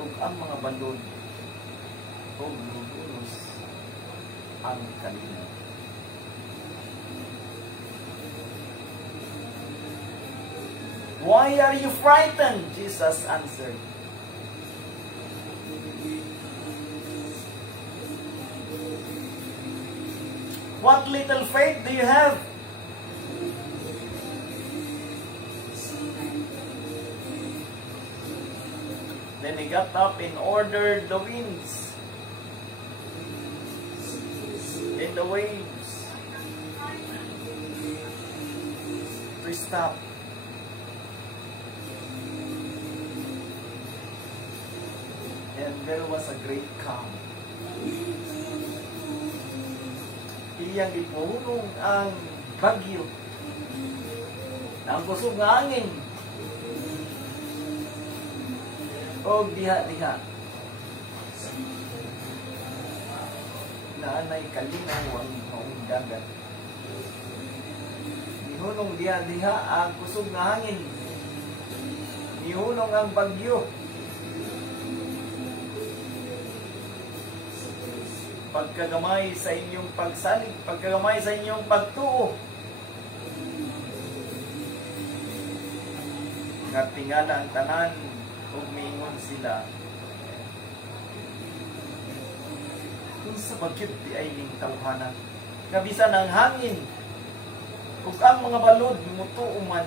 ug ang mga balod o lubulos ang kalina. Why are you frightened? Jesus answered. What little faith do you have? Then he got up and ordered the winds and the waves to stop. And there was a great calm. Iyang ipuhunong ang bagyo. Ang kusog nga hangin. O diha-diha. Naanay kalinaw ang maong dagat. Ihunong diha-diha ang kusog nga hangin. Ihunong ang bagyo. Pagkagamay sa inyong pagsalig, pagkagamay sa inyong pagtuo. Nga tingala ang tanan, ug miingon sila. Kung sa bagyot di ay ning tawhanan, nga bisan ang hangin, ug ang mga balod mutuo man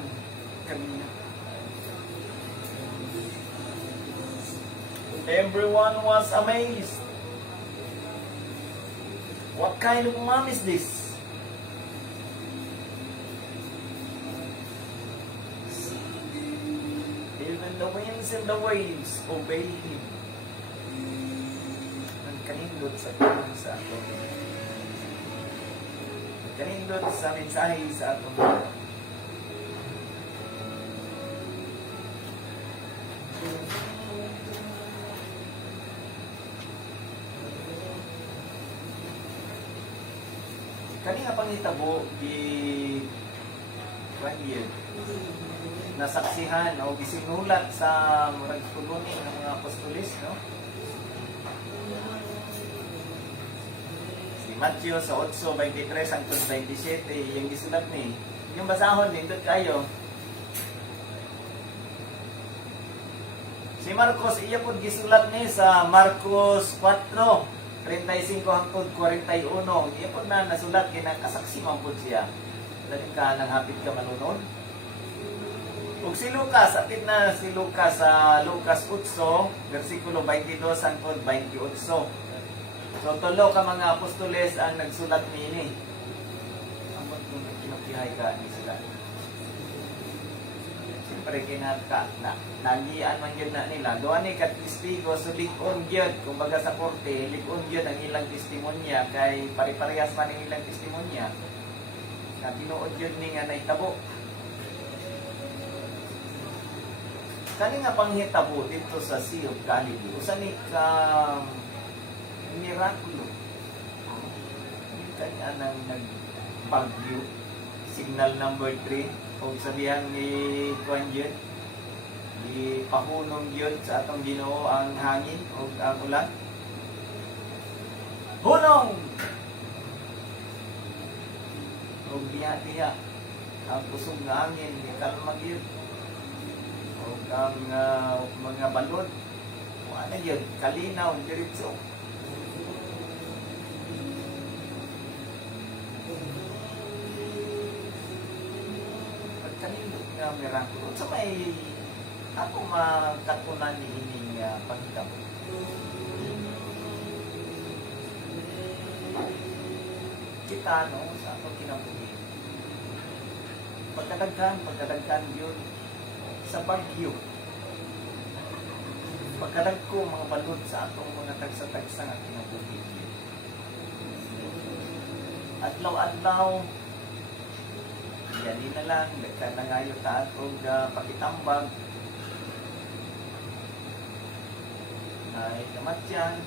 kanina. Everyone was amazed. What kind of mom is this? Even the winds and the waves obey Him. Ang kanindot sa tulong sa ato. Ang kanindot sa mensahe sa ato. Kani nga pangitabo di Kanyed nasaksihan o gisinulat sa murag tulong ng mga apostolis, no? Si Matthew sa 8:23 hangtod 27 yung gisulat ni. Yung basahon nindot kayo. Si Marcos iya pud gisulat ni sa Marcos 4:35 hangtod 41. Iya po na nasulat kaya nakasaksi man po siya. Dali ka nang hapit ka manunod. Ug si Lucas, atid na si Lucas sa Lucas 8, versikulo 22 hangtod 28. So tulo ka mga apostoles ang nagsulat niini. Amot kung kinukihay ka ni sila. Siyempre kinaka na nagian man yun na nila. Doon ni katestigo, so likon yun. Kung baga sa korte, likon yun ang ilang testimonya. Kay pare-parehas man ang ilang testimonya. Na tinuod yun ni nga naitabo. Kani nga panghitabo dito sa Sea of Galilee. Usa ni ka mirakulo. Kani anang nagbagyo. Signal number 3. Kung sabihan ni Kuan yun, ipahunong yun sa atong Ginoo ang hangin o ang ulan. Hunong! O diha-diha ang kusog nga hangin, ikalmag yun. O ang mga balod. O ano yun, kalinaw, diritso. Kanindot nga mirakulo. So may ako makatunan ni ining pagkitabo. Kita no sa atong kinabuhi. Pagkadaghan yun sa bagyo. Pagkadagko mga balod sa atong mga tagsa-tagsa nga kinabuhi. Adlaw-adlaw yan na lang, nagka na ngayon taat o pakitambag na ikamatyan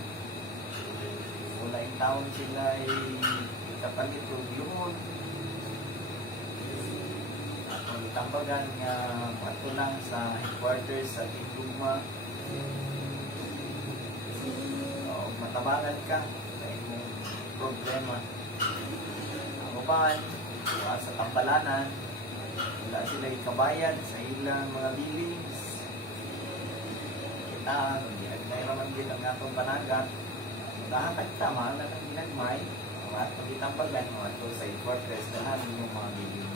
wala yung taon sila ay ikapalit o yun at magtambagan nga pato lang sa headquarters sa Tiguma tabangan ka sa imong problema. Ang uban, sa tambalanan, wala sila ikabayan sa ilang mga billings. Kita, ginagmay raman din ang atong panagat. Dahatag tama na kang ginagmay, mga atong itambagan, mga ito sa fortress na namin yung mga billing.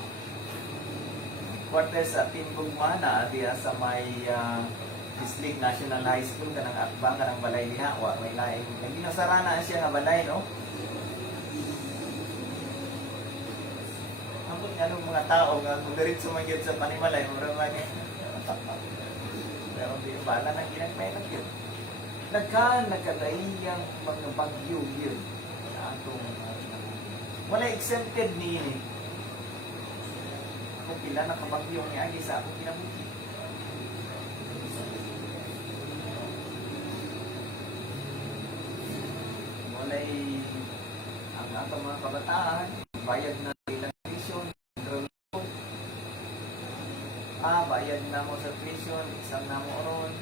Fortress sa Timbugmana, diya sa may Islig National High School, kanang atbang, kanang balay diha, may laing. Hindi nasara na siya nga balay, no? Ambot nga nung mga tao, nga kung diretso magyod sa panimalay, muraman eh. Pero hindi yung bala nang ginagmay na yun. Nagkadaiyang mga bagyo yun. Sa atong wala exempted ni kung pila nakabagyo ni Agi sa akong kinabuhi. Walay ang atong mga kabataan, bayad na ilang tuition, bayad na mo sa tuition, isang na mo ron.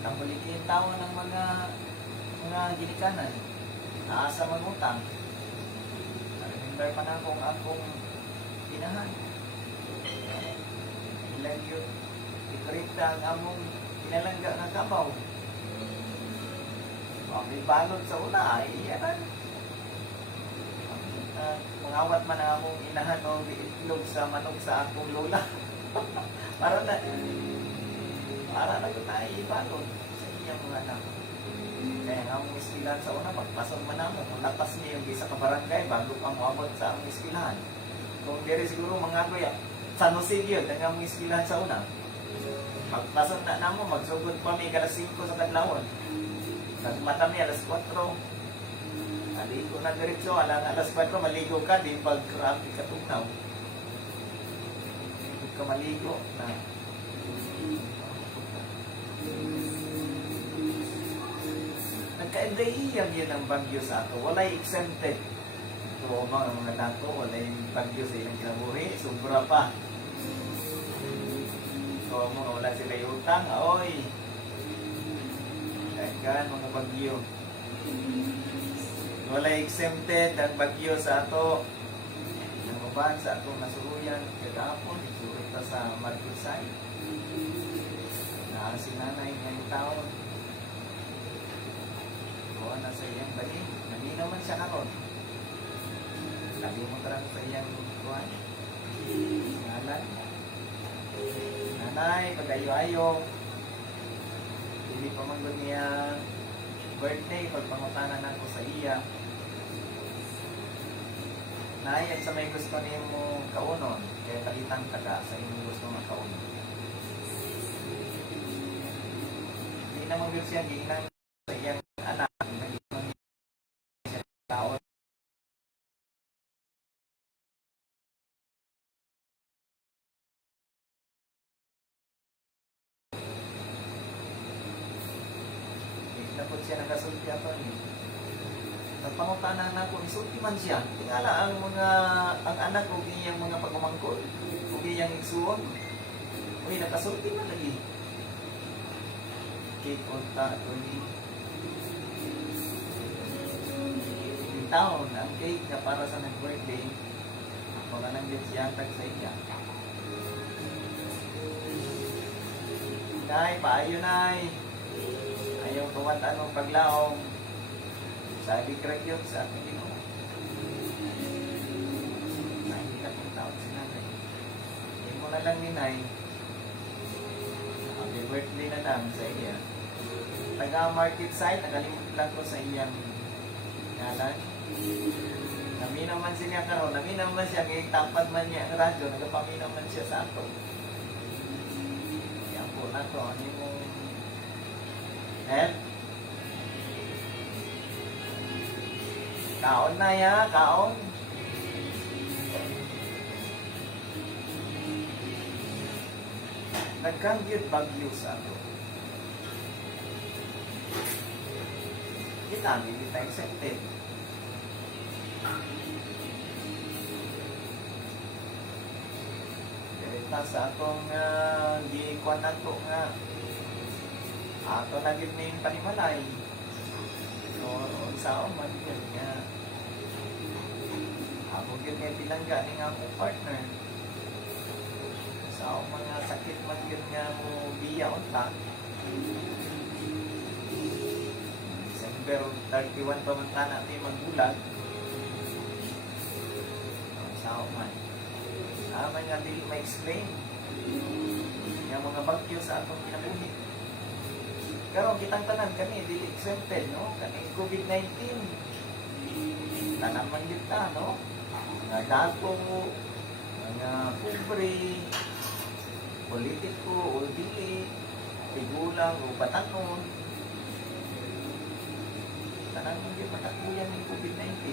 Kamulikin tao ng mga ginikanan. Naasa magutang. Remember pa na akong pinahan. Ilang yun. Ikarita ang among pinalangga ng kabaw. May balot sa una, yan. Mangawat man ang among inahan o itlog sa manok sa akong lola. para na ito tayo ibalot sa inyong mga anak. Kaya nga mong iskilahan sa una, pagpasok man mo, kung lapas niyo yung isa ka barangay, bago ka moabot sa among iskilahan. Kung diri siguro mga kuya, San Jose yun, nga mong iskilahan sa una. Pagpasok na namo, magsugod pa may alas 5 sa kadlawon. Nagmata mi alas 4. Maligo na diretso, alang alas 4, maligo ka, di pag-crappy ka tugnaw. Hindi ka maligo na. Nagkaendahiyang yun ang bagyo sa ato. Walay exempted. Ito mga nato, walay bagyo sa ilang kinabuhi. Sobra pa. So, wala sila yung utang. Oy! Kaya mga bagyo. Walay exempted ang bagyo sa ato. Ang uban sa atong nasuluyan. Kagapon, isulit pa sa Marcosay. Si nanay ngayong taon. Buwan na sa iyang bali. Nani naman siya karon. Sabi mo karang sa iyang buwan. Ngalan. Nanay, pag-ayo-ayo. Hindi pa man niya birthday, pagpangutanan ako sa iya. Nay, at sa may gusto niyo mo kaunon, kaya palitan ka sa iyong gusto mo kaunon. Hindi naman yun siya ginang sa iyang anak, naging siya taon. Hindi na po siya nagasulti ato niyo. Nagpangutanan na ako, isulti man siya. Tingala ang anak o iyang mga pagmamangkol, o iyang igsuon. Uy, nakasulti man lagi. Cake on Tuloy. Yung taon, ang cake na para sa nag-birthday, mga nanggit siyatag sa iya. Nay, paayo nay. Ayaw tuwatan mong paglaong. Sabi crack yun sa ating Ginoo. Nay, hindi na kong taon si nanay. Hindi mo na lang ni nay. Happy birthday na lang sa iya. Taga-market site, nakalimut lang ko sa iyang ngalan. Naminaw man siya karon, naminaw man siya, ngayon tapad man niya ang radyo, nagapaminaw man siya sa ato. Yan po na to, ano yung kaon na ya, kaon. Nagkanggit bagyo sa ato. Kita, hindi tayo accepted. Dirita sa atong gikuan nato nga ato na gid ning panimalay. So, sa man gid nga ako gid nga bilangga ning akong partner. Sa mga sakit man gid nga mo biya unta. December 31 pa man ta natin magbulag. Sa man. May nga dili ma-explain yung mga bagyo sa atong kinabuhi. Pero kitang tanan kami, dili exempted, no? Kani COVID-19. Tanan man yun ta, no? Mga dato, mga pobre, politiko, o dili, tigulang, o batanon. Tanan man yun, matakbuyan ng COVID-19.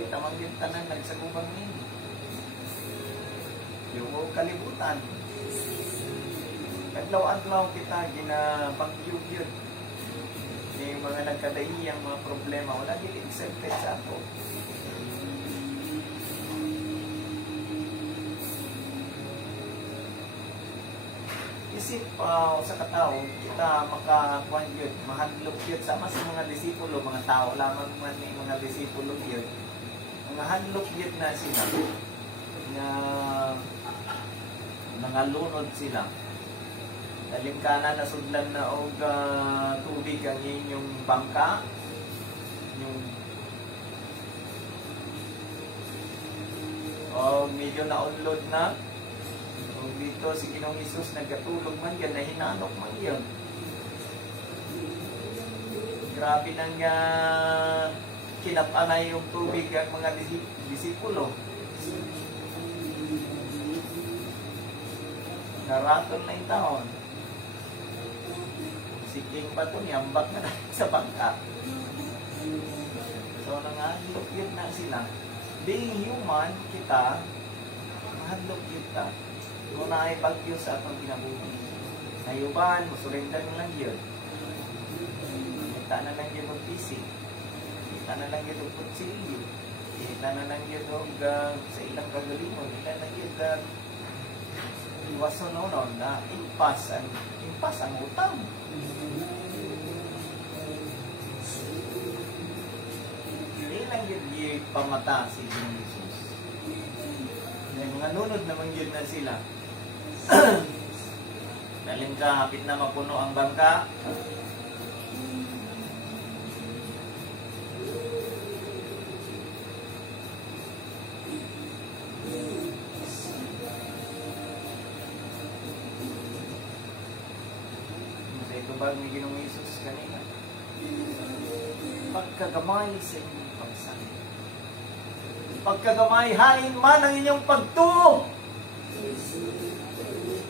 Kita man yun tanan, nagsagubang nini. Yung kalibutan. Kadlaw-adlaw kita ginabagyog yun. Yung mga nagkadaiyang mga problema, wala din exempted sa ato. Isip sa katao, kita makakuan yun, mahadlok yun sama sa mga disipulo, mga tao lamang man ni mga disipulo yun. Mga hadlok yun na sila. Na nangalunod sila. Nalimkanan na sudlan na og tubig ang inyong bangka. Yung medyo na-unload na. O dito si Ginoong Hesus nagkatulog man yan, nahinanok man yun. Grabe nang kinapanay yung tubig ang mga disipulo. Naratol na yung taon. Si King pa ito, niyambak na sa bangka. So, nanghadlok yun na sila. Being human, kita, mahadlok yun ta. Kung na ay bagyo sa atong kinabuhi. Sayuban, musurrender na lang yun. Kita na lang yun ng pisik. Kita na lang yun ng putsilyo. Kita na lang yun sa ilang kagalingon. Kita na yun iwason noon na impas ang utang. Hindi lang yun pamata si Jesus. May mga nunod naman yun na sila. Daling ka, hapit na mapuno ang bangka. Bag ni Ginoong Hesus kanina. Pagkagamay sa inyong pagsalit. Pagkagamay, hain man ang inyong pagtuo.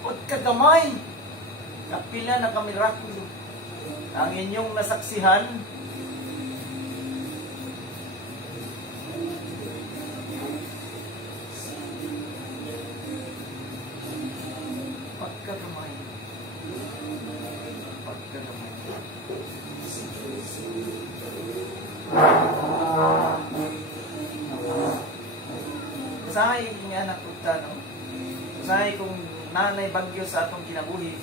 Pagkagamay, kapila na kamirakulo. Ang inyong nasaksihan, pagkagamay. Usahay nga napunta, no? Usahay kung nanay bagyo sa atong kinabuhi.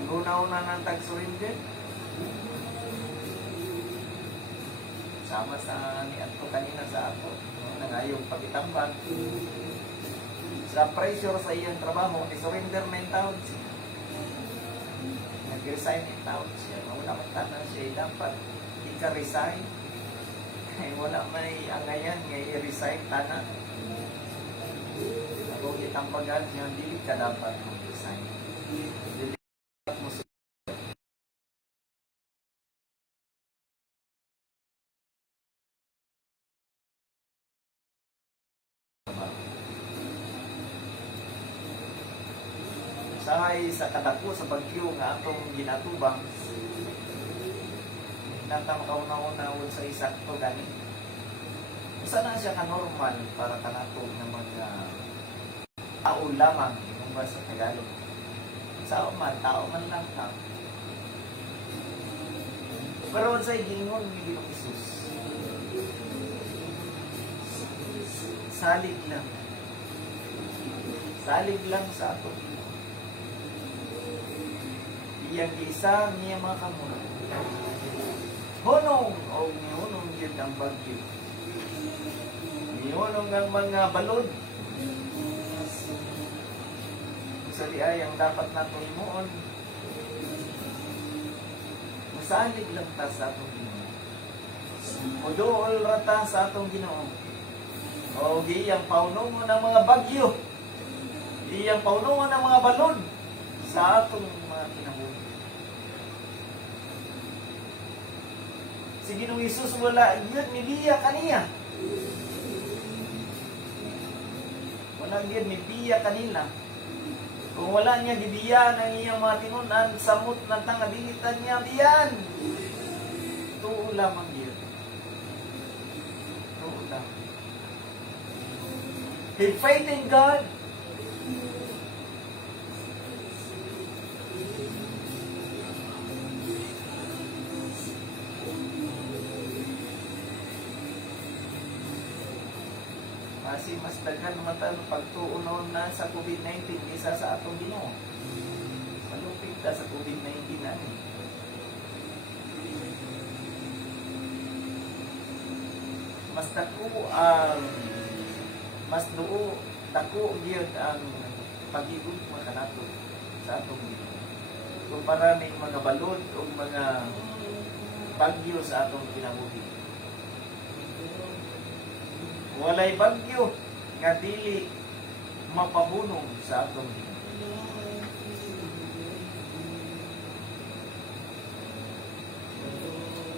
Ang una-una ng tag-surrender. Sama sa ni Anto kanina sa ako. Nangayong pagitambag. Sa pressure sa iyang trabaho, i-surrender na yung taon siya. Nag-resign yung taon siya. Wala magtanan siya, dapat ika-resign. Ay wala may angayan, ngay i-resign tanan. Ako itambagan niya, dili ka dapat mag-resign. Dili mo sa usahay sa kadako sa bagyo nga atong ginatubang. Natang kauna-una sa isakto gani. Usa na siya ka-normal para kanatog ng mga tao lamang yung ba sa Tagalog. Sao man, tao man lang ka. Pero sa gingon ni Ginoong Hesus, salig lang. Salig lang sa ato. iyang giisa niya mga kamuna. Hunong o nihunong yun ang bagyo. Nihunong ang mga balod. Sa di ay ang dapat natin himuon. Masalig lang ta sa atong Ginoo. Muduol rata sa atong Ginoo. O giyang paunungon ng mga bagyo. Giyang paunungon ng mga balod sa atong mga kinabuhi. Si Ginoong Hesus wala yun nibiya kaniya. Wala yun nibiya kanila. Kung wala niya gibiya ng iyang mga tinunan, samot na tangadilitan niya biyan. Tuo lamang yun. Tuo lamang. Have faith in God. Kasi mas daghan naman tayo pagtuunon na sa COVID-19 isa sa atong Ginoo. Malupit ta sa COVID-19 na ni. Mas dako gyud ang pag-igugma kanato sa atong Ginoo. Kumpara ning mga balod o mga bagyo sa atong kinabuhi. Walay bagyo nga dili mapahunong sa atong Ginoo.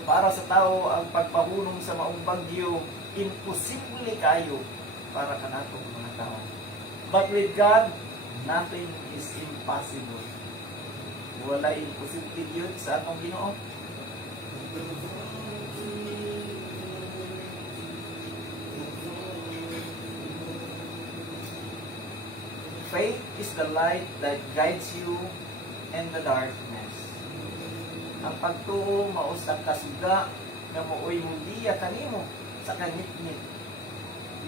Para sa tao ang pagpahunong sa maong bagyo imposible kayo para kanatong mga tao. But with God, nothing is impossible. Walay imposible yun sa atong Ginoo. Faith is the light that guides you in the darkness. Ang pagtuo mao sa kasuga nga mooy mundiya kanimo sa kanitnit.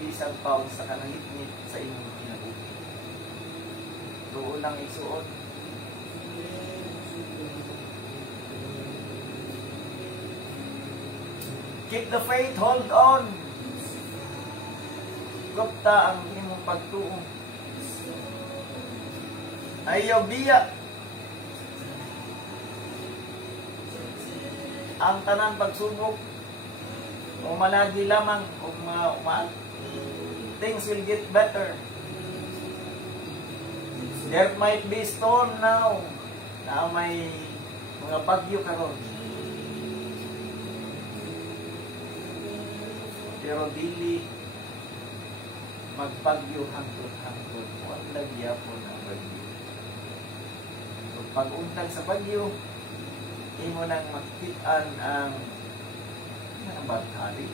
Isang paw sa kanitnit sa imong kinabuhi. Tuo lang isuot. Keep the faith, hold on. Gupta ang imong pagtuo. Ayaw biya. Ang tanang pagsubok umalagi lamang things will get better. There might be storm now na may mga bagyo karon. Pero dili magbagyo hangtod-hangtod. Wala gyapon ang bagyo. Pag-untag sa bagyo, imo nang makitaan ang baghari.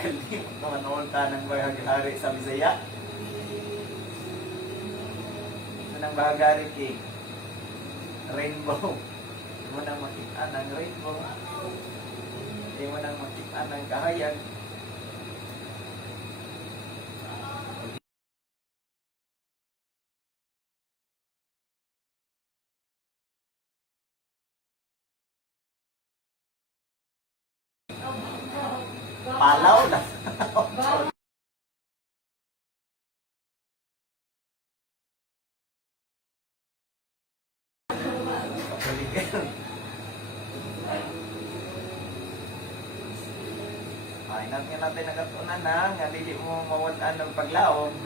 Kalimot naman noon ka ng baghari sa Bisaya. Nang baghari kay rainbow. Imo nang makitaan ang rainbow. Imo nang makitaan ang kahayag. Palaw na. Ay, natin nakatunan na nga dili mo mawadaan ng paglaom,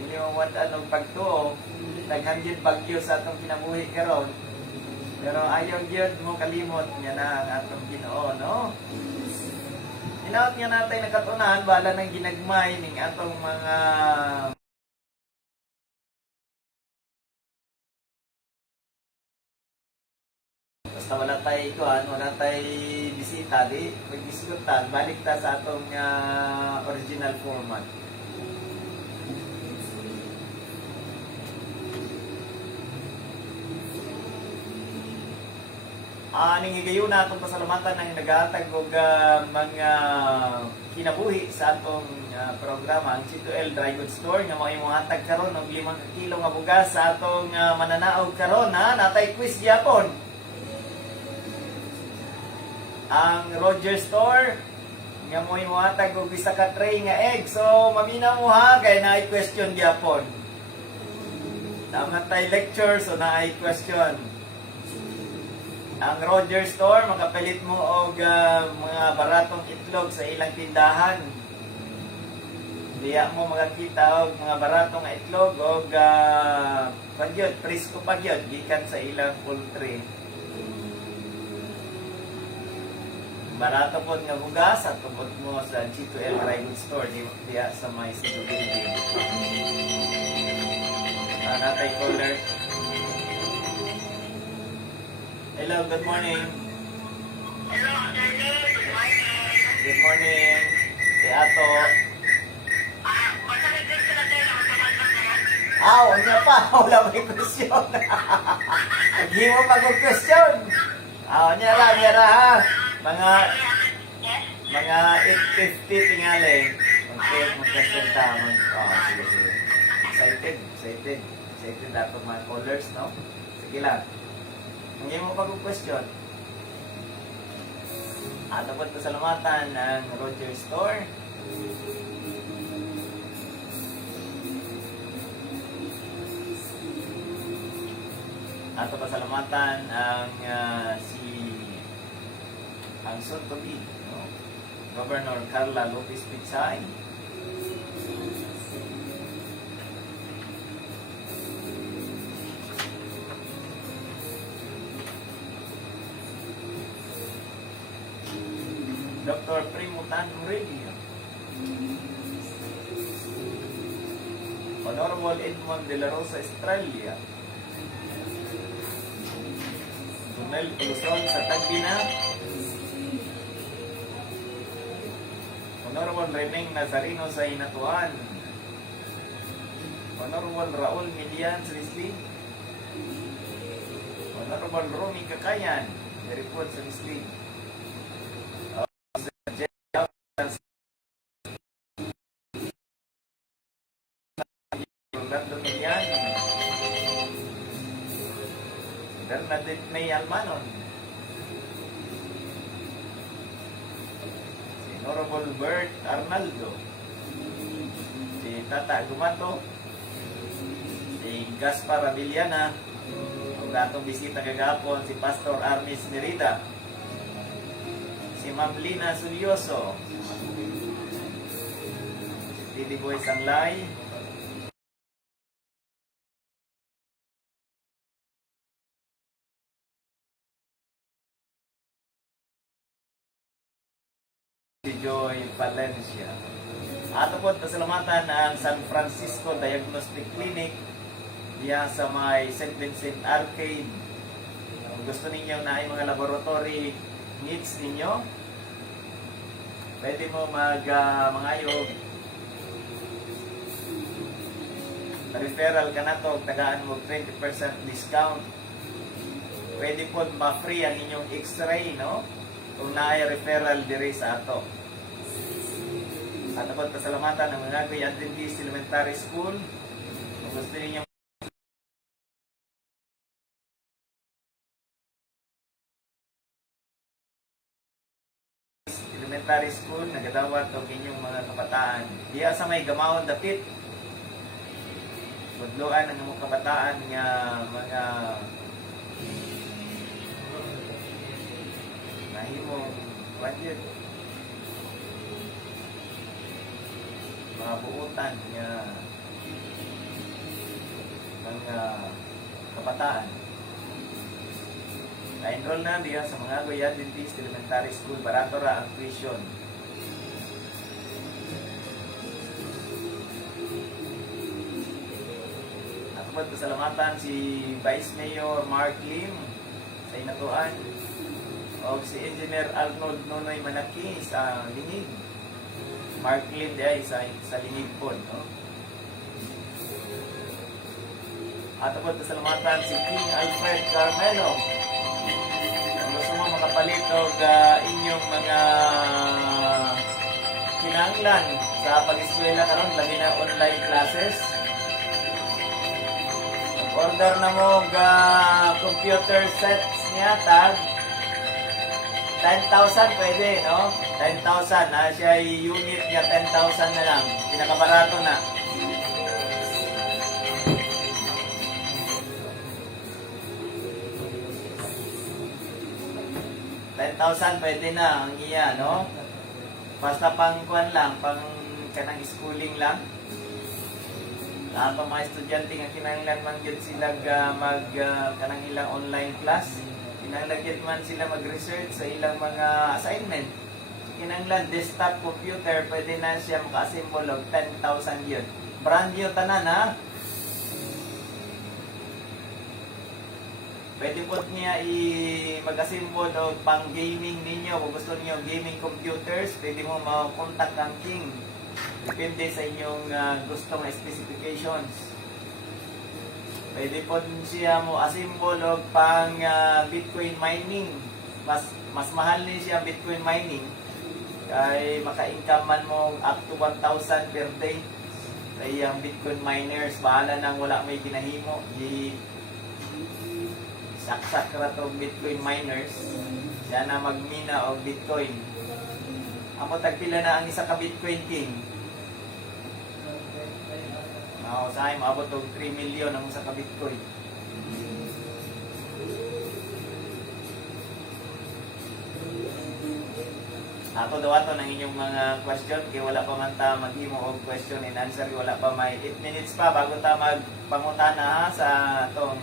dili mo mawadaan ng pagtuo, daghan gyud bagyo sa atong kinabuhi karon. Pero ayaw gyud mo kalimot nga na ang atong Ginoo, no? Hinaot nga natin nakatunan bala ng ginagmay ning atong mga basta wala tay bisita di magbisigutan balik ta sa atong original format. Ning higayuna atong pasalamatan ng nagahatag og mga kinabuhi sa atong programa ang C2L Dry Goods Store nga mao imong hatag karon og 5 kilo nga bugas sa atong mananaog karon ha. Natay quiz gyapon. Ang Roger Store nga mo imuhatag og isa ka tray nga egg. So mamina mo ha kay naay question gyapon. Naman tay lecture so naay question. Ang Roger Store makapalit mo og mga baratong itlog sa ilang tindahan. Diya mo makakita og mga baratong itlog og pagyod presko pagyod gikan sa ilang poultry. Barato po nga bugas at tubot mo sa G2L Dry Goods Store diya sa may Cebu Building. Natay caller. Hello, good morning. Hello, Sir Lee. Good morning. Good morning. Si Ato. Masakit din sila tayo na magkakalman na yan. Unya pa. Wala may question. Hindi mo mag-question. Unya ra ha. Mga Yes? 8:50 tingali. Mag-question ta. Sige. Excited ako mga callers, no? Sige lang. Hindi mo pag-question. Dapat pasalamatan ng Roger Store. Dapat pasalamatan ang ang soon to be, no? Governor Carla Lopez Pichay. Dr. Primo Tanurelio, Honorable Edmond de la Rosa Estrella, Donel Luzon sa Tagina, Honorable Reneng Nazarino sa Inatuan, Honorable Raul Milian sa Lisli, Honorable Romy Kakayan, report sa Lisli, Bernadette May Almanon, si Honorable Bert Arnaldo, si Tata Gumato, si Gaspar Avillana, ang datong bisita kagapon si Pastor Armis Merida, si Ma'am Lina Sulyoso, si Titi Boy Sanglay, si Joy Valencia. Ato po pasalamatan ang San Francisco Diagnostic Clinic diya sa may St. Vincent Arcade. Kung gusto ninyo na ay mga laboratory needs ninyo, pwede mo mangayog referral ka na to, tagaan mo 20% discount. Pwede po ma-free ang inyong x-ray, no? Kung naay referral diri sa ato. At dapat pasalamatan ng mga Goy Adventist Elementary School. Kung gusto niyo Elementary School, nagadawat og inyong mga kabataan. Diya sa may Gamawon dapit. Budloan ang mga kabataan nga mga nahimong budget, mga buutan nga mga kabataan. Na-enroll na diya sa mga Goy Adventist Elementary School, barato ra ang tuition. At pasalamatan si Vice Mayor Mark Lim sa Inatuan o si Engineer Arnold Nonoy Manaki sa Lingig. Mark Lim ay sa Lingig po, no? At pasalamatan si King Alfred Carmelo. Kung gusto mo magpalit og inyong mga kinahanglan sa pag-eskwela karon labi na online classes. Order na mo computer sets niya tag 10,000 pwede, no? 10,000 na siya unit niya 10,000 na lang. Pinakabarato na. $10,000 pwede na ang iya, no? Basta pang kuan lang, pang kanang schooling lang. Lahat ng mga estudyante nga kinahanglan man gyud sila mag kanang ilang online class. Kinahanglan gyud man sila mag-research sa ilang mga assignment. Kinahanglan desktop computer pwede na siya maka-assemble og 10,000 yun. Brand new tanan ha. Pwede po niya mag-assemble o pang gaming ninyo. Kung gusto niyo gaming computers, pwede mo ma-contact ang King. Depende sa inyong gustong specifications. Pwede po siya mo assemble o pang Bitcoin mining. Mas mahal ni siya Bitcoin mining. Kaya maka-income man mo up to 1,000 per day. Kaya ang Bitcoin miners, bahala nang wala may ginahimo. Saksak ra to Bitcoin miners. Siya na magmina og Bitcoin. Amo tagpila na ang isa ka Bitcoin King. Sa maabot og 3 million ang isa ka Bitcoin. Ato ng inyong mga question kay wala pa man ta maghimo og question and answer, wala pa may 8 minutes pa bago ta magpangutana ha sa tong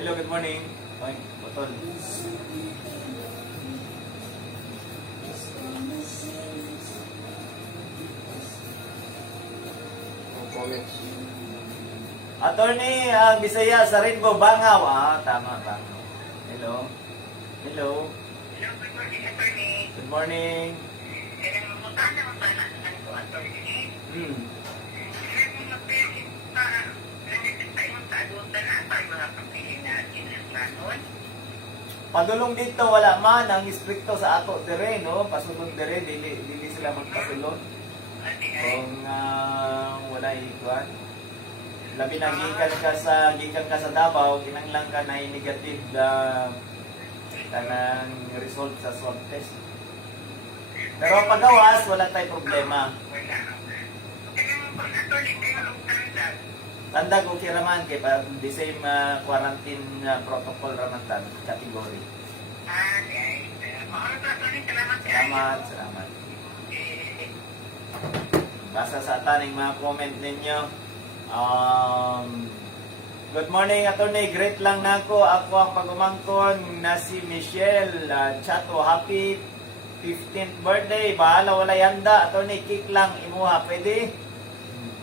Hello, good morning. Oy, botol. Attorney Bisaya sa Rainbow Bangaw. Tama, Bangaw. Hello. Hello. Hello, good morning, attorney. Good morning. Kaya mamutana mo pa na ko, attorney. Kaya mo mag-visit pa, nandito tayo sa adulta na pa yung mga kapili natin ang planon. Padulong dito wala man ang istrikto sa ato dire, no? Pasulong dire dili sila magpasulong. Ate ay, Kung wala ikuan. Labi na gikan ka sa Davao, kinanglang ka na negative kanang result sa swab test. Pero pagawas wala tay problema. wala. Kaya mo pa, attorney, kayo ang tandag. Tandag o kiraman kay pa the same quarantine protocol raman tan category. Ate ay, maoras na, attorney, salamat sa Salamat. Eh, Basa sa taning mga comment ninyo. Good morning, attorney. Great lang nako. Ako ang pagumangkon na si Michelle Chato. Happy 15th birthday. Bahala wala yanda. Attorney, cake lang imuha. Pwede?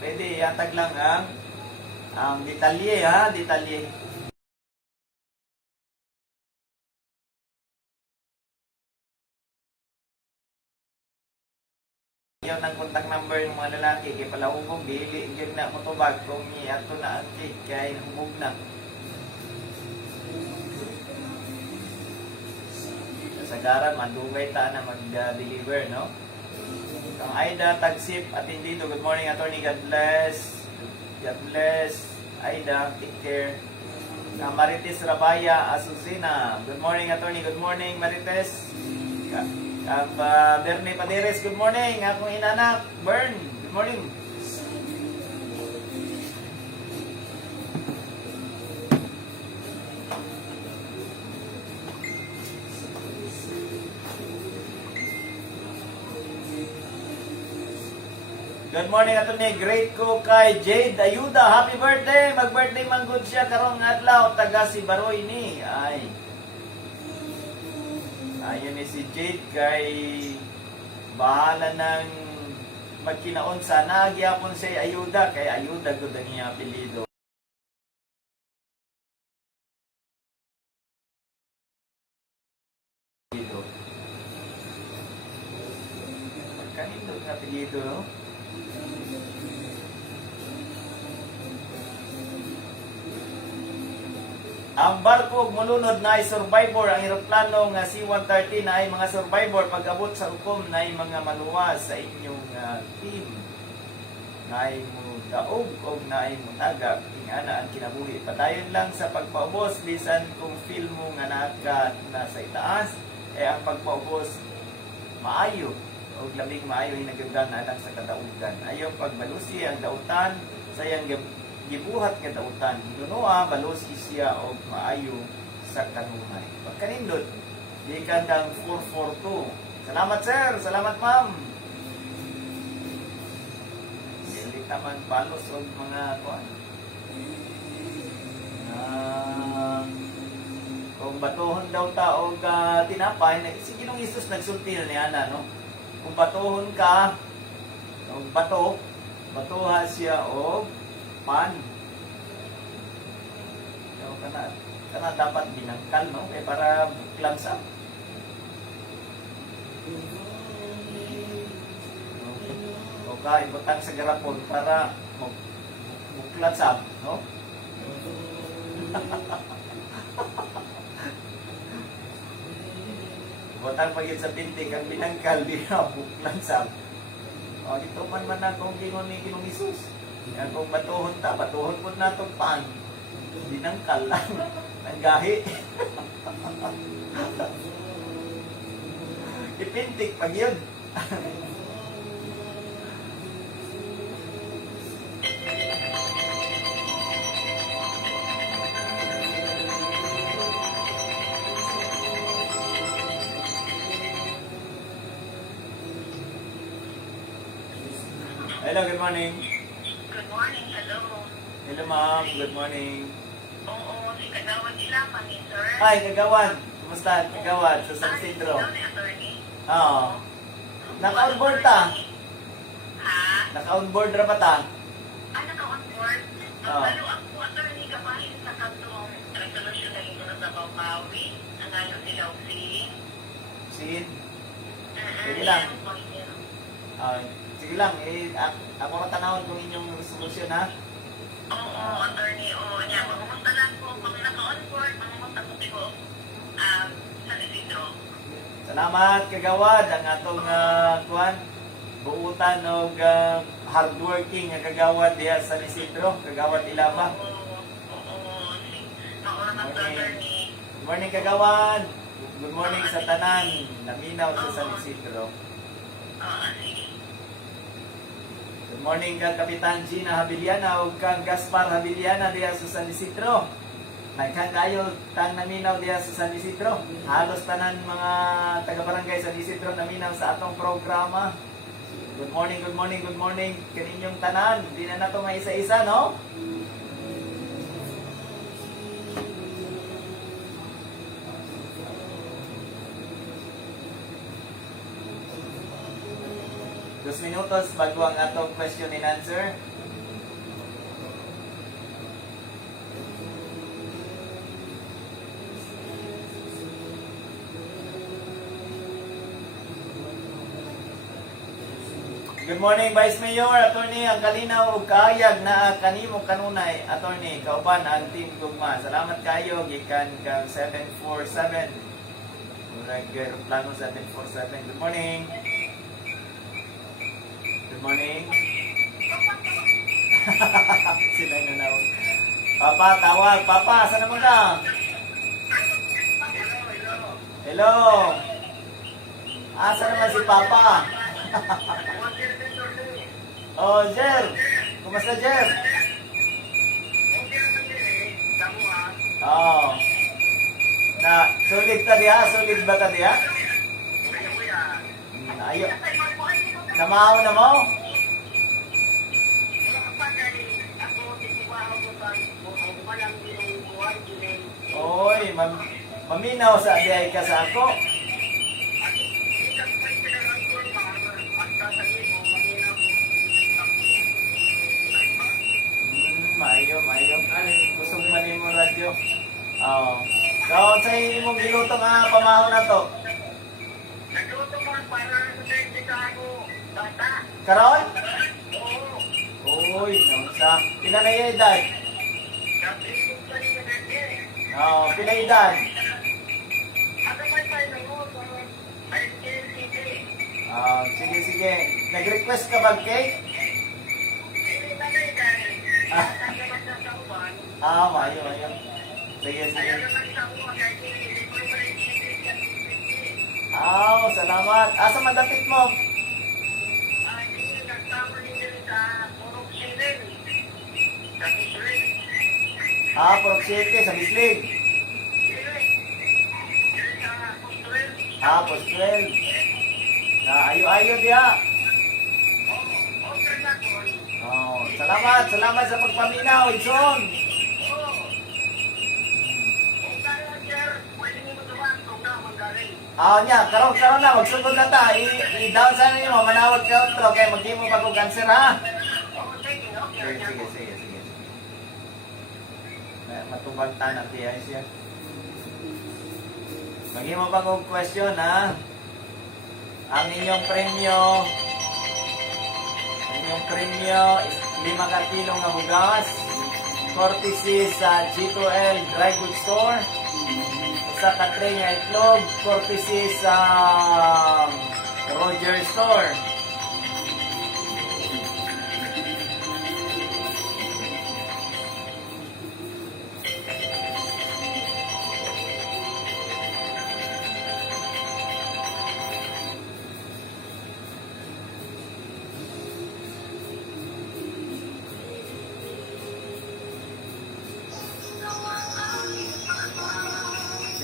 Pwede. Yatag lang ang detalye ha. Detalye. Yun ang contact number ng mga lalaki kay palahubog dili gyud na mo tubag kung ato na ang cake kay hubog na. Sa garan madugay ta na mag-deliver, no? Ang Aida Tagsip Atendido. Good morning, attorney. God bless. God bless. Aida, take care. Marites Rabaya Asusina. Good morning, attorney. Good morning, Marites. Bernie Paderes, good morning. Akong inanak, Bern, good morning. Good morning, attorney. Great ko kay Jade Ayuda. Happy birthday. Mag-birthday man good siya karong adlaw, taga si Baroy ni. Ayun ni si Jade kay bahala ng magkinaon sana gyapon siya ayuda kay ayuda gud ang iyang apelyido. Magkanindot nga apelyido, no? Ang barko mulunod na ay survivor, ang eroplano nga C-130 na ay mga survivor pag-abot sa hukom na ay mga maluwas sa inyong team. Na ay mo daog o na ay mo taga, ingana ang kinabuhi. Patayon lang sa pagpaubos, bisan kung feel mo nga nasa itaas, ang pagpaubos maayo o lamig maayo hinagagdan alang sa kadaugan. Ayaw pagbalusi ang dautan, sayang gibuhat nga dautan. Nunoa, balusi siya o maayo sa kanuhay. Pagkanindot, di kandang 442. Salamat sir, salamat ma'am. Dili taman balos o mga kuan. Kung batuhon daw ta og tinapay, si Ginoong Hesus nagsulti na niya na, no? Kung batuhon ka og batuha siya og pan. So, kana dapat binangkal, no? Kaya para buklang sa. O ka, ibutang sa garapon para buklat sa, no? Butang pagit sa pintig ang binangkal di na buklan sa. O dito man akong gingon ni Ginoong Hesus. Yan kung batuhon po na itong pan. Binangkal lang. Ang gahi. Ipintik pag yun. Hello, good morning. Good morning, hello. Hello, ma'am. Good morning. Oo, si Kagawan nila kami, sir. Hi, Kagawan. Kumusta? Kagawan sa San Isidro. Ikaw ni attorney? Oo. Naka-onboard ta. Ha? Naka-onboard ra ba ta? Naka-onboard? Oo. Pero ako, attorney, kapahin sa kantong resolution na ito sa Babawi. Ang ano sila o si... Sin. Sige lang. Sige lang. Ako na tanawin kung inyong resolusyon, ha? Oo, attorney. Oo, niya. Mamumunta lang po. Kung naka-onboard, mamumunta po ko sa Isidro. Salamat, Kagawad. Ang atong buutan o hardworking nga Kagawad diya sa Isidro. Kagawad Ilaba. Oo. Mauramat po, attorney. Good morning, Kagawad. Good morning sa tanan. Naminaw sa San Isidro. Sige. Good morning kang Kapitan Gina Habiliana o kang Gaspar Habiliana diya sa San Isidro. Nagkan kayo tang naminaw diya sa San Isidro. Halos tanan mga taga-barangay San Isidro naminaw sa atong programa. Good morning, good morning, good morning. Kaninyong tanan. Di na nato nga isa-isa, no? Dos minutos bago ang atong question and answer. Good morning, Vice Mayor, Attorney, ang kalinaw ug kaayag na kanimo kanunay, Attorney, kauban ang Team Gugma. Salamat kayo, gikan kang 747. Murag plano 747. Good morning. Good morning. Sila na nawag. Papa, tawag. Papa, saan naman ka? Hello. Asa naman si Papa? Oh, Jer. Kumusta, Jer? Oh. Na, solid ta diha? Solid ba ta diha? Ayo. Namahaw na mo? Oy, maminaw sa diay ka sa ako. Maayo. Kusog man mo radyo. Oo. So, sa imong giluto nga pamahon na to. Karon? Uy, sa pila na yung edad? Oh, pila edad? Ako may tayo mo, ay, sige. Oh, sige, sige. Nag-request ka ba cake? Hindi na kayo dahil. Ang naman sa sauban. Ah, mayo, mayo. Sige, sige. Ayaw naman sa uwan, kaya hindi ko pa rin Ah, salamat. Asa madapit mo? hindi nagtama din din sa Purok Siren. Sa Bislig. Ah, Porok City, sa Bislig. Ah, post 12. Na ayo-ayo diya. Oh, salamat, salamat sa pagpaminaw, Idson. Ah, niya, karon na, magsugod na ta. I-down sa ninyo, manawag ka outro, kaya mag-imo pa kong cancer, ha? Sige, sige, sige, sige. Matubag ta na, tiya siya. Mag-imo pa kong question, ha? Ang inyong premyo is 5 ka kilong nga bugas, courtesy sa G2L Dry Goods Store. Sa tray nga itlog, courtesy sa Roger Store.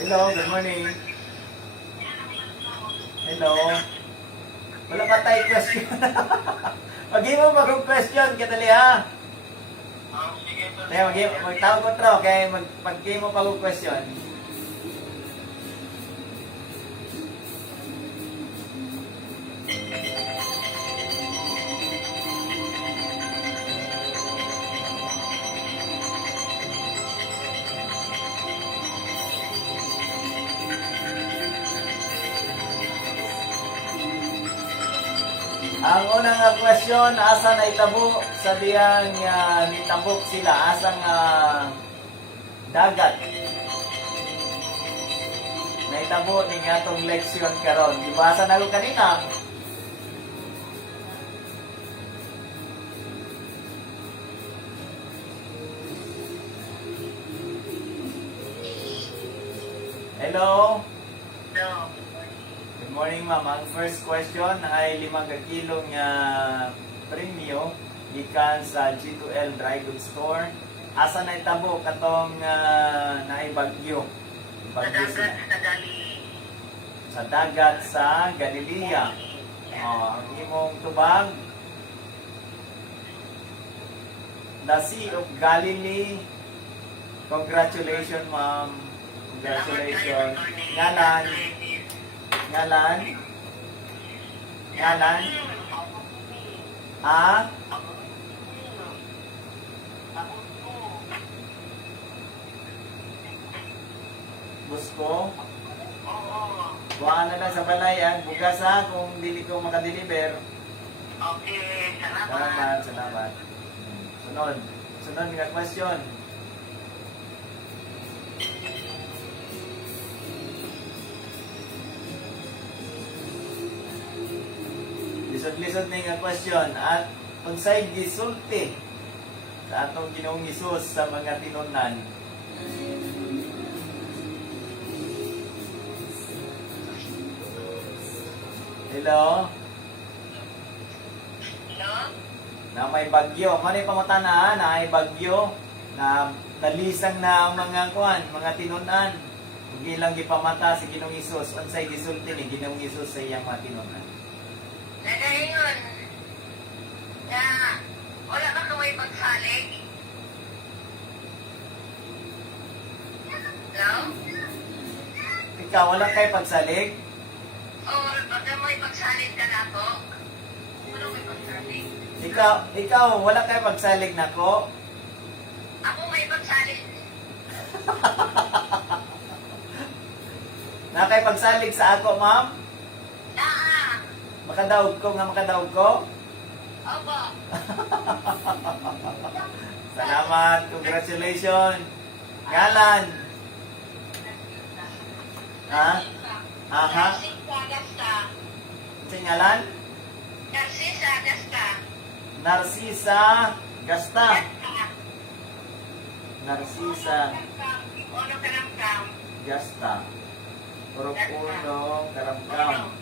Hello, good morning. Hello. Wala pa tayo question. Mag-i mo ba kung question, katali ha? Kaya magtawag ko tro, kaya mag-i mo pa kung question. Ang unang question, asa na itabo sa diyang nitabok sila, asang dagat. Naitabo ni nga itong leksyon karon. Ibasa na ko kanina. Hello? Good morning, ma'am. Ang first question ay 5 ka kilong premyo gikan sa G2L Dry Goods Store. Asa na itabo katong naibagyo? Bagyo sa dagat sa Galilea. Ang imong tubag, the Sea of Galilee. Congratulations, ma'am. Congratulations. Ngalan? Ngalan? Ngalan? Ha? Busko? Buhaan na lang sa balayan. Bugas ha kung dili ko makadeliver. Okay, Salamat, salamat. Sunod. Sunod nga question. Lisod-lisod na nga question. At unsay gisulti sa atong Ginoong Hesus sa mga tinunan? Hello? Hello? Na may bagyo. Ano yung pangutana, na may bagyo, na nalisang na ang mga kuan, mga tinunan. Kung ilang gipamata si Ginoong Hesus, unsay gisulti ni Ginoong Hesus sa iyang mga tinunan? Nagayon na wala ka kaway pagsalig. Hello? Ikaw, wala kay pagsalig? O, baka may pagsalig ka na ako? Wala may pagsalig. Ikaw, wala kay pagsalig nako? Ako may pagsalig. Na kay pagsalig sa ako, ma'am? Naa! Makadaog ko nga makadaog ko? Opo. Salamat, congratulations. Ngalan? Ha? Aha? Narcisa Gasta. Singalan? Narcisa Gasta. Narcisa Gasta. Gasta. Narcisa Ono Karamkam. Gasta. Purok Uno, Karamkam.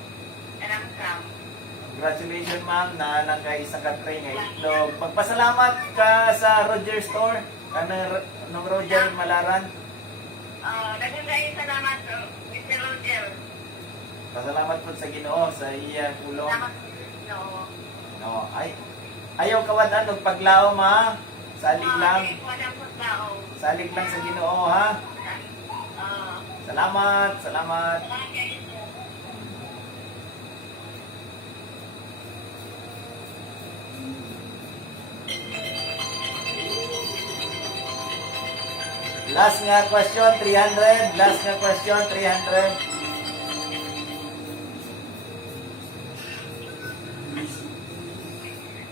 Karamkam. Congratulations ma'am na nagay isang katray nga itlog. Magpasalamat ka sa Roger Store. Kanang Roger Malaran. Daghang kayo salamat, Mr. Roger. Pasalamat po sa Ginoo sa iyang tulong. Salamat no. No, ayaw kawadan og paglaom ha. Salig lang. Walang pagkao. Salig lang sa Ginoo ha. Salamat, salamat. Salamat kayo. Last nga question 300. Last nga question 300.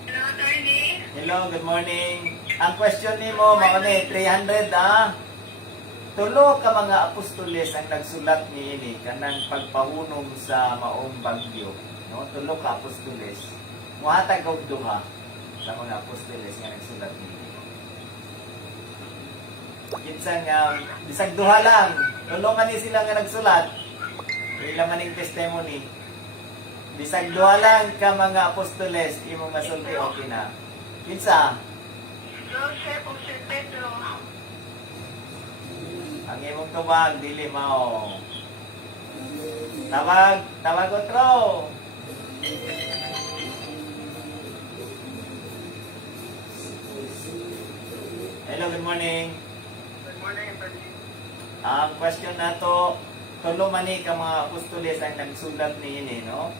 Hello, attorney. Hello, good morning. Ang question nimo mao ni 300 ah. Tulo ka mga apostoles ang nagsulat niini kanang pagpahunong sa maong bagyo, no? Tulo ka apostoles. Muhatag og duha sa mga apostoles nga nagsulat niini. Kinsa nga bisag duha lang, tulo man ni sila nga nagsulat. Ila man ning testimony. Bisag duha lang ka mga apostoles imo masulti okay na. Kinsa? Joseph o Sir Pedro. Ang imong tubag, dili mao. Tawag otro. Hello, good morning. Good morning, buddy. Ang question nato, tulo man ni ka mga apostoles ang nagsulat niini, no?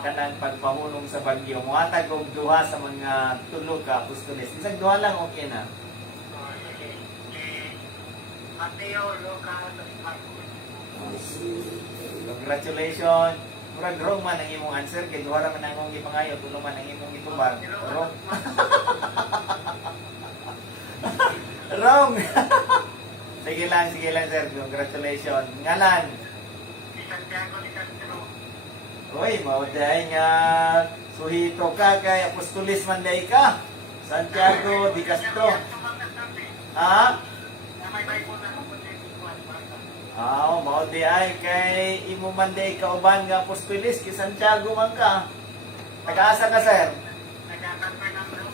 Kanang pagpahulong sa bagyo. Muhatag og duha sa mga tulo ka apostoles. Isang duha lang okay na. Sige. Mateo, Lucas, at Marcos. Congratulations. Murag wrong man ang imong answer kay duha ra man ang imong gipangayo, tulo man ang imong gitubag. Wrong. Wrong. Sige lang sir. Congratulations. Ngalan. Si Santiago ni Castro. Uy, mauday nga suhito ka kay apostolis man day ka. Santiago de Castro. Ha? Na may Bible na ako sa ikuan, basta. Mao di ay kay imo man day kauban nga apostolis kay Santiago man ka. Taga-asa ka sir? Nagkakanta ng bro.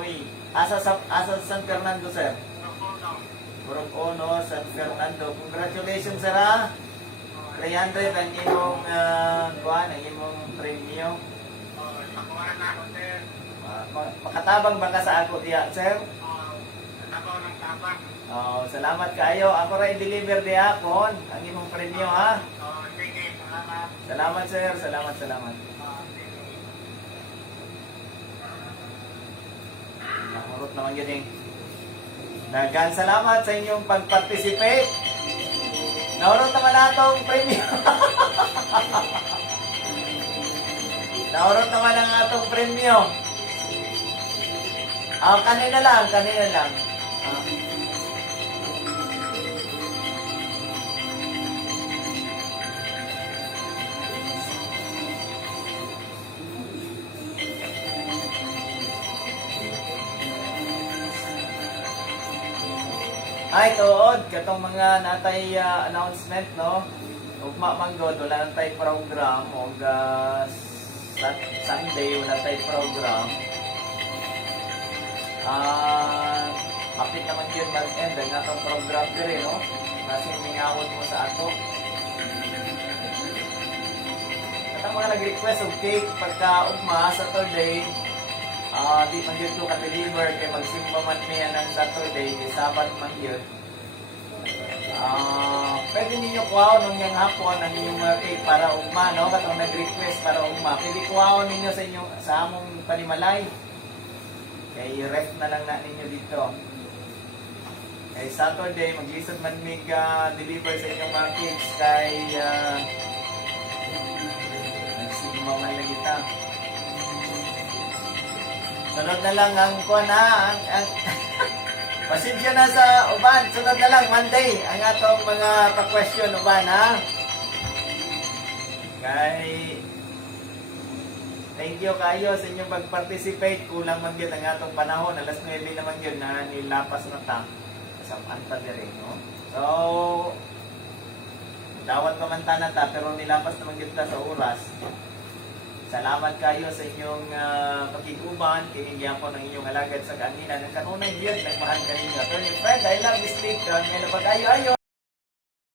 Uy, asa sa San Fernando sir? Prokono. Purok Uno, San Fernando. Congratulations sir ha. 300 ang imong kuan, ang imong premyo. Nakuha na ako, sir. Makatabang ba ka sa ako diya sir? Nakaw ng tabang. Salamat kayo. Ako ra i-deliver di akon ang imong premyo ha. Sige, salamat. Salamat sir, salamat. Sige. Nakurot naman yun eh. Daghang salamat sa inyong pag-participate. Naurot naman atong premyo. Naurot naman ang atong premyo. Kanina lang. Ay, tuod, katong mga natay announcement, no? Ugma manggod, wala nang tay program, o Sunday, wala tay program. Kapit naman yun mag-end, ang atong program dire, no? Kasi mingawod mo sa ato. At ang mga nag-request of cake pagka ugma, Saturday, di man yun to ka-deliver kay magsimba man niya ng Saturday, di Sabat man yun. Pwede ninyo kuhaon nung yung hapon ang inyong mga cake para ugma, no? Katong nag-request para ugma. Pwede kuhaon ninyo sa inyong sa among panimalay. Kay ref na lang na ninyo dito. Kay Saturday, maglisod man mig deliver sa inyong mga cakes kay nagsimba man lang kita. Sunod na lang ang kuha na, Pasensya na sa uban. Sunod na lang, Monday, ang atong mga pa-question uban, ha? Kay... Thank you kayo sa inyong pag-participate. Kulang man yun ang atong panahon. Alas 9 naman yun na nilapas na ta. Kasamaan pa din, no? So, dawat pa man tanan ta, pero nilapas naman yun ta sa oras. Salamat kayo sa inyong pakiguban. Kinigyan ko ng inyong alagad sa kanina. Nagkanunay yun, nagmahal kaninyo. Attorney Fred, I love this speaker. Ngayon na pag-ayo-ayo.